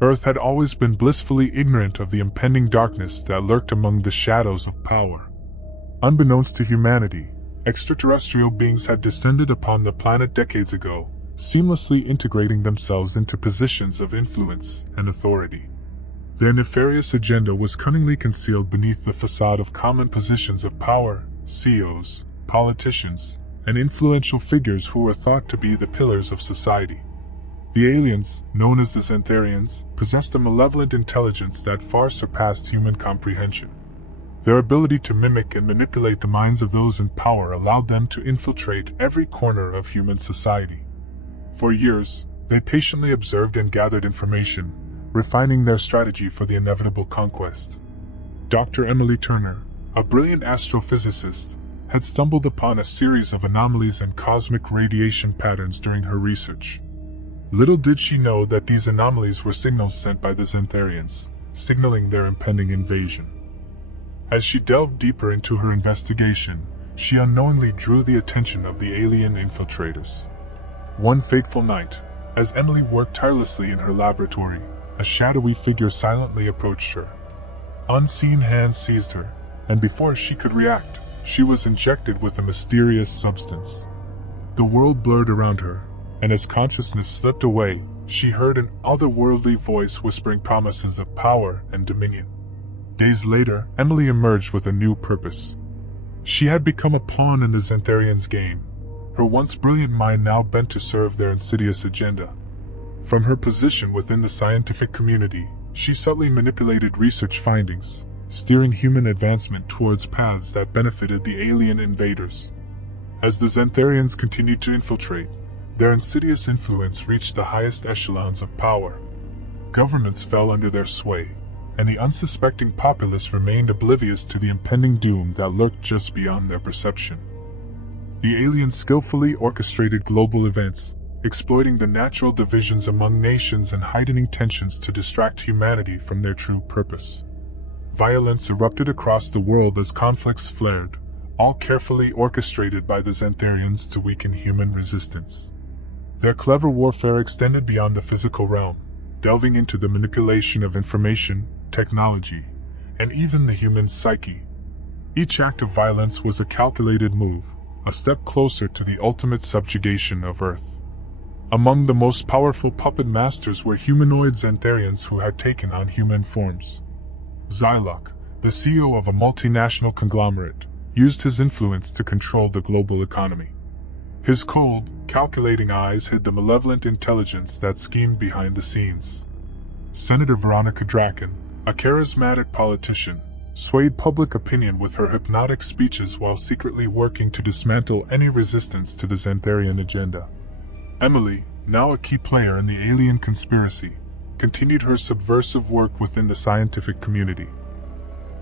Earth had always been blissfully ignorant of the impending darkness that lurked among the shadows of power. Unbeknownst to humanity, extraterrestrial beings had descended upon the planet decades ago, seamlessly integrating themselves into positions of influence and authority. Their nefarious agenda was cunningly concealed beneath the facade of common positions of power, CEOs, politicians, and influential figures who were thought to be the pillars of society. The aliens, known as the Zentharians, possessed a malevolent intelligence that far surpassed human comprehension. Their ability to mimic and manipulate the minds of those in power allowed them to infiltrate every corner of human society. For years, they patiently observed and gathered information, refining their strategy for the inevitable conquest. Dr. Emily Turner, a brilliant astrophysicist, had stumbled upon a series of anomalies and cosmic radiation patterns during her research. Little did she know that these anomalies were signals sent by the Zentharians, signaling their impending invasion. As she delved deeper into her investigation, she unknowingly drew the attention of the alien infiltrators. One fateful night, as Emily worked tirelessly in her laboratory, a shadowy figure silently approached her. Unseen hands seized her, and before she could react, she was injected with a mysterious substance. The world blurred around her, and as consciousness slipped away, she heard an otherworldly voice whispering promises of power and dominion. Days later, Emily emerged with a new purpose. She had become a pawn in the Zentharians' game, her once brilliant mind now bent to serve their insidious agenda. From her position within the scientific community, she subtly manipulated research findings, steering human advancement towards paths that benefited the alien invaders. As the Zentharians continued to infiltrate, their insidious influence reached the highest echelons of power. Governments fell under their sway, and the unsuspecting populace remained oblivious to the impending doom that lurked just beyond their perception. The aliens skillfully orchestrated global events, exploiting the natural divisions among nations and heightening tensions to distract humanity from their true purpose. Violence erupted across the world as conflicts flared, all carefully orchestrated by the Zentharians to weaken human resistance. Their clever warfare extended beyond the physical realm, delving into the manipulation of information, technology, and even the human psyche. Each act of violence was a calculated move, a step closer to the ultimate subjugation of Earth. Among the most powerful puppet masters were humanoid Zentharians who had taken on human forms. Zylok, the CEO of a multinational conglomerate, used his influence to control the global economy. His cold, calculating eyes hid the malevolent intelligence that schemed behind the scenes. Senator Veronica Draken, a charismatic politician, swayed public opinion with her hypnotic speeches while secretly working to dismantle any resistance to the Zentharian agenda. Emily, now a key player in the alien conspiracy, continued her subversive work within the scientific community.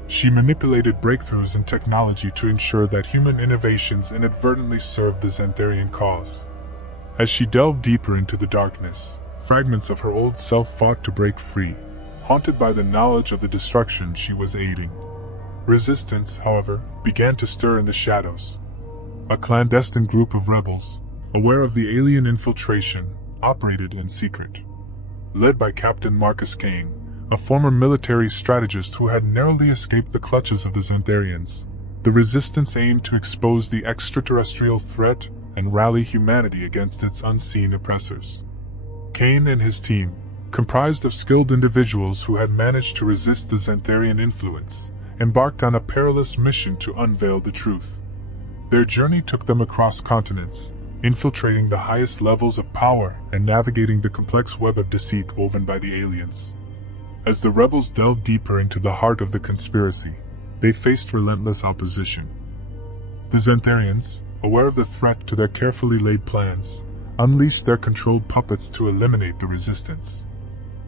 She manipulated breakthroughs in technology to ensure that human innovations inadvertently served the Zentharian cause. As she delved deeper into the darkness, fragments of her old self fought to break free, haunted by the knowledge of the destruction she was aiding. Resistance, however, began to stir in the shadows. A clandestine group of rebels, aware of the alien infiltration, operated in secret. Led by Captain Marcus Kane, a former military strategist who had narrowly escaped the clutches of the Zentharians, the resistance aimed to expose the extraterrestrial threat and rally humanity against its unseen oppressors. Kane and his team, comprised of skilled individuals who had managed to resist the Zentharian influence, embarked on a perilous mission to unveil the truth. Their journey took them across continents, infiltrating the highest levels of power and navigating the complex web of deceit woven by the aliens. As the rebels delved deeper into the heart of the conspiracy, they faced relentless opposition. The Zentharians, aware of the threat to their carefully laid plans, unleashed their controlled puppets to eliminate the resistance.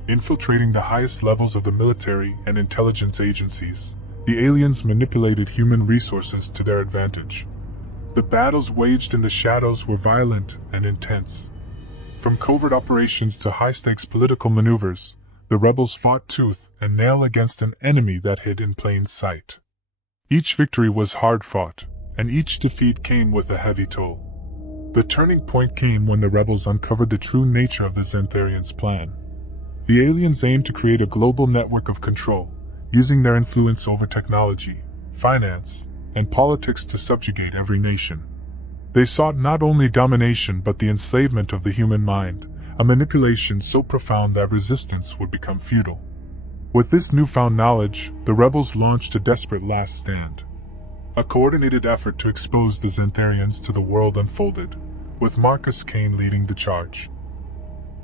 Infiltrating the highest levels of the military and intelligence agencies, the aliens manipulated human resources to their advantage. The battles waged in the shadows were violent and intense. From covert operations to high-stakes political maneuvers, the rebels fought tooth and nail against an enemy that hid in plain sight. Each victory was hard-fought, and each defeat came with a heavy toll. The turning point came when the rebels uncovered the true nature of the Zentharians' plan. The aliens aimed to create a global network of control, using their influence over technology, finance, and politics to subjugate every nation. They sought not only domination but the enslavement of the human mind, a manipulation so profound that resistance would become futile. With this newfound knowledge, the rebels launched a desperate last stand. A coordinated effort to expose the Zentharians to the world unfolded, with Marcus Kane leading the charge.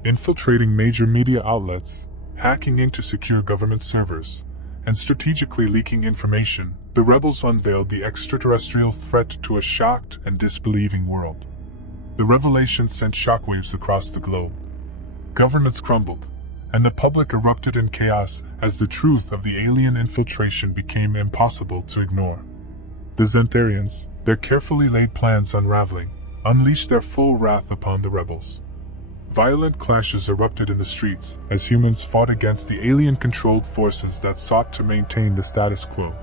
Infiltrating major media outlets, hacking into secure government servers, and strategically leaking information, the rebels unveiled the extraterrestrial threat to a shocked and disbelieving world. The revelation sent shockwaves across the globe. Governments crumbled, and the public erupted in chaos as the truth of the alien infiltration became impossible to ignore. The Zentharians, their carefully laid plans unraveling, unleashed their full wrath upon the rebels. Violent clashes erupted in the streets as humans fought against the alien-controlled forces that sought to maintain the status quo.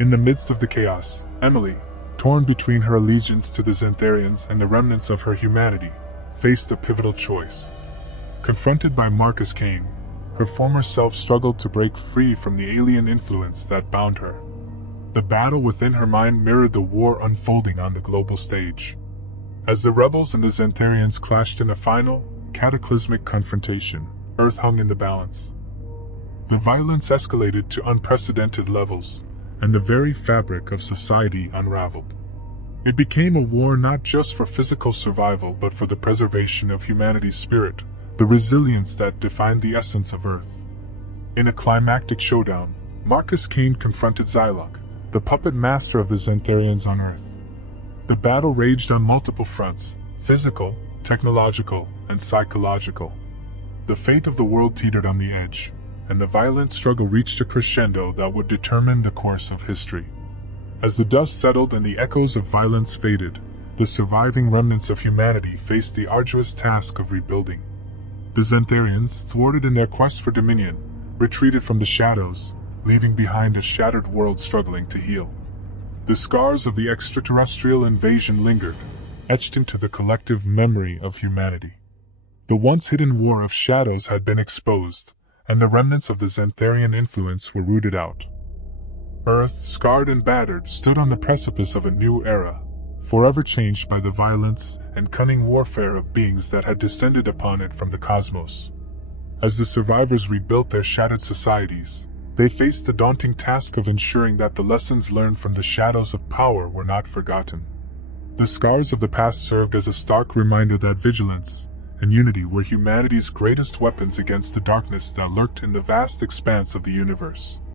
In the midst of the chaos, Emily, torn between her allegiance to the Zentharians and the remnants of her humanity, faced a pivotal choice. Confronted by Marcus Kane, her former self struggled to break free from the alien influence that bound her. The battle within her mind mirrored the war unfolding on the global stage. As the rebels and the Zentharians clashed in a final, cataclysmic confrontation, Earth hung in the balance. The violence escalated to unprecedented levels, and the very fabric of society unraveled. It became a war not just for physical survival but for the preservation of humanity's spirit, the resilience that defined the essence of Earth. In a climactic showdown, Marcus Kane confronted Zylok, the puppet master of the Zentharians on Earth. The battle raged on multiple fronts: physical, technological, and psychological. The fate of the world teetered on the edge, and the violent struggle reached a crescendo that would determine the course of history. As the dust settled and the echoes of violence faded, the surviving remnants of humanity faced the arduous task of rebuilding. The Zentharians, thwarted in their quest for dominion, retreated from the shadows, leaving behind a shattered world struggling to heal. The scars of the extraterrestrial invasion lingered, etched into the collective memory of humanity. The once hidden war of shadows had been exposed, and the remnants of the Zentharian influence were rooted out. Earth, scarred and battered, stood on the precipice of a new era, forever changed by the violence and cunning warfare of beings that had descended upon it from the cosmos. As the survivors rebuilt their shattered societies, they faced the daunting task of ensuring that the lessons learned from the shadows of power were not forgotten. The scars of the past served as a stark reminder that vigilance and unity were humanity's greatest weapons against the darkness that lurked in the vast expanse of the universe.